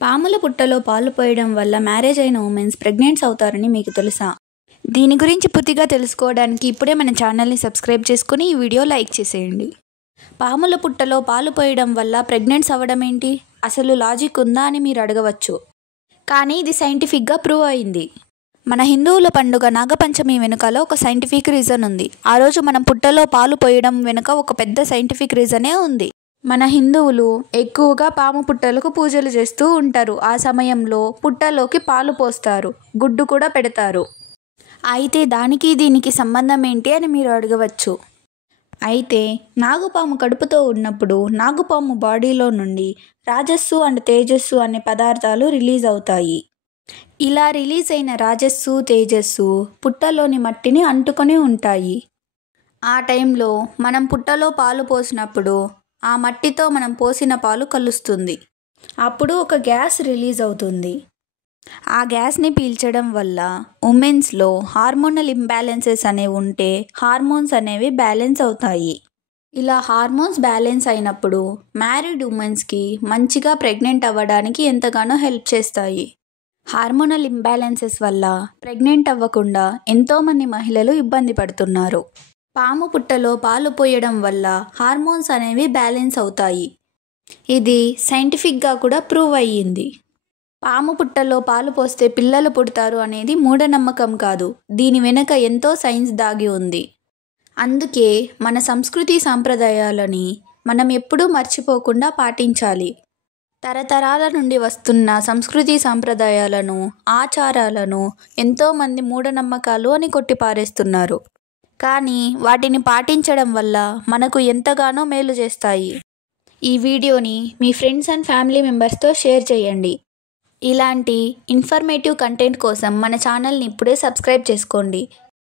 పాముల పుట్టలో పాలు పోయడం వల్ల మ్యారేజ్ అయిన ఉమెన్స్ ప్రెగ్నెంట్స్ అవుతారని మీకు తెలుసా? దీని గురించి పూర్తిగా తెలుసుకోవడానికి ఇప్పుడే మన ఛానల్ని సబ్స్క్రైబ్ చేసుకుని ఈ వీడియో లైక్ చేసేయండి. పాముల పుట్టలో పాలు పోయడం వల్ల ప్రెగ్నెంట్స్ అవ్వడం ఏంటి? అసలు లాజిక్ ఉందా అని మీరు అడగవచ్చు. కానీ ఇది సైంటిఫిక్గా ప్రూవ్ అయింది. మన హిందువుల పండుగ నాగపంచమి వెనుకలో ఒక సైంటిఫిక్ రీజన్ ఉంది. ఆ రోజు మనం పుట్టలో పాలు పోయడం వెనుక ఒక పెద్ద సైంటిఫిక్ రీజనే ఉంది. మన హిందువులు ఎక్కువగా పాము పుట్టలకు పూజలు చేస్తూ ఉంటారు. ఆ సమయంలో పుట్టలోకి పాలు పోస్తారు, గుడ్డు కూడా పెడతారు. అయితే దానికి దీనికి సంబంధం ఏంటి అని మీరు అడగవచ్చు. అయితే నాగుపాము కడుపుతో ఉన్నప్పుడు నాగుపాము బాడీలో నుండి రాజస్సు అండ్ తేజస్సు అనే పదార్థాలు రిలీజ్ అవుతాయి. ఇలా రిలీజ్ అయిన రాజస్సు, తేజస్సు పుట్టలోని మట్టిని అంటుకొని ఉంటాయి. ఆ టైంలో మనం పుట్టలో పాలు పోసినప్పుడు ఆ మట్టితో మనం పోసిన పాలు కలుస్తుంది. అప్పుడు ఒక గ్యాస్ రిలీజ్ అవుతుంది. ఆ గ్యాస్ని పీల్చడం వల్ల ఉమెన్స్లో హార్మోనల్ ఇంబ్యాలెన్సెస్ అనేవి ఉంటే హార్మోన్స్ అనేవి బ్యాలెన్స్ అవుతాయి. ఇలా హార్మోన్స్ బ్యాలెన్స్ అయినప్పుడు మ్యారీడ్ ఉమెన్స్కి మంచిగా ప్రెగ్నెంట్ అవ్వడానికి ఎంతగానో హెల్ప్ చేస్తాయి. హార్మోనల్ ఇంబ్యాలెన్సెస్ వల్ల ప్రెగ్నెంట్ అవ్వకుండా ఎంతోమంది మహిళలు ఇబ్బంది పడుతున్నారు. పాము పుట్టలో పాలు పోయడం వల్ల హార్మోన్స్ అనేవి బ్యాలెన్స్ అవుతాయి. ఇది సైంటిఫిక్గా కూడా ప్రూవ్ అయ్యింది. పాము పుట్టలో పాలు పోస్తే పిల్లలు పుడతారు అనేది మూఢనమ్మకం కాదు. దీని వెనుక ఎంతో సైన్స్ దాగి ఉంది. అందుకే మన సంస్కృతి సాంప్రదాయాలని మనం ఎప్పుడూ మర్చిపోకుండా పాటించాలి. తరతరాల నుండి వస్తున్న సంస్కృతి సాంప్రదాయాలను, ఆచారాలను ఎంతోమంది మూఢనమ్మకాలు అని కొట్టిపారేస్తున్నారు. కానీ వాటిని పాటించడం వల్ల మనకు ఎంతగానో మేలు చేస్తాయి. ఈ వీడియోని మీ ఫ్రెండ్స్ అండ్ ఫ్యామిలీ మెంబర్స్తో షేర్ చేయండి. ఇలాంటి ఇన్ఫర్మేటివ్ కంటెంట్ కోసం మన ఛానల్ని ఇప్పుడే సబ్స్క్రైబ్ చేసుకోండి.